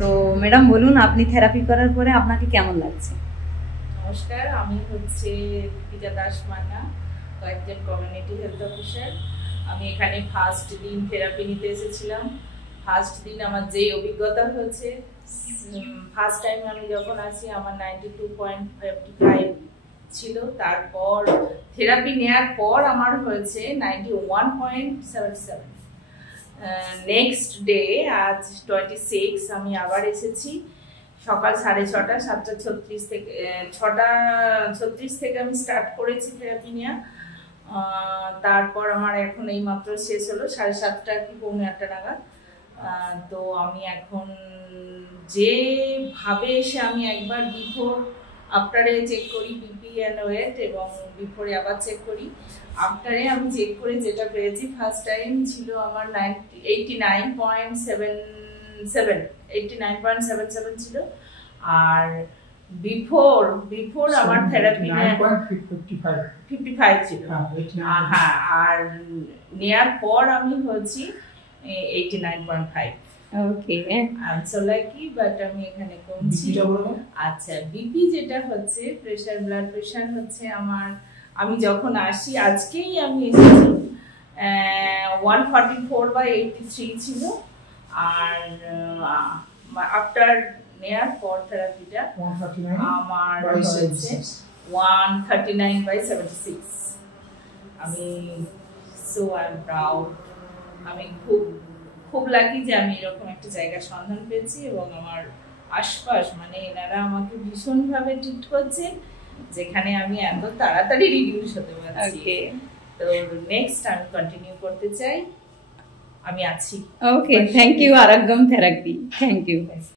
তো ম্যাডাম বলুন, আপনি থেরাপি করার পরে আপনাকে কেমন লাগছে? নমস্কার, আমি হচ্ছে দীপিকা দাস মান্না, কয়েকজন কমিউনিটি হেলথ অফিসার। আমি এখানে ফার্স্ট দিন থেরাপি নিতে এসেছিলাম। ফার্স্ট দিন আমার যে অভিজ্ঞতা হয়েছে, ফার্স্ট টাইম আমি যখন আসি আমার 92.55 ছিল। তারপর থেরাপি নেওয়ার পর আমার হয়েছে 91.77। নেক্সট ডে আজ 26 আমি আবার এসেছি সকাল 6:30, 7:36 থেকে 6:36 থেকে আমি স্টার্ট করেছি থেরাপি নেওয়া। তারপর আমার এখন এই মাত্র শেষ হলো 7:30 কি 7:45 নাগাদ। তো আমি এখন যেভাবে এসে আমি একবার বিফোর আফটারে চেক করি বিপি অ্যান্ড ওয়েট, এবং বিফোরে আবার চেক করি। আফটারে আমি চেক করে যেটা পেয়েছি, ফার্স্ট টাইম ছিল আমার 89.77 ছিল। আর বিফোর আমার থেরাপি 55 ছিল। হ্যাঁ, আর নেয়ার পর আমি হচ্ছি 89.5। ওকে, আই সো লাকি, বাট আমি এখানে কমছি। আচ্ছা, বিপি যেটা হচ্ছে প্রেসার, ব্লাড প্রেসার হচ্ছে আমার, আমি যখন আসি আজকেই আমি এসেছি 144/83 ছিল। আর আফটার নেয়ার পর থেরাপিটা আমার হয়েছে 139/76। আমি সো আই এম প্রাউড। আমি খুব লাকি যে আমি এরকম একটা জায়গার সন্ধান পেয়েছি, এবং আমার আশপাশ মানে এনারা আমাকে ভীষণভাবে ট্রিট করছেন, যেখানে আমি এত তাড়াতাড়ি রিডিউস হতে পারছি। তো নেক্সট আমি কন্টিনিউ করতে চাই, আমি আছি। Okay, thank you Arogyam therapy, thank you.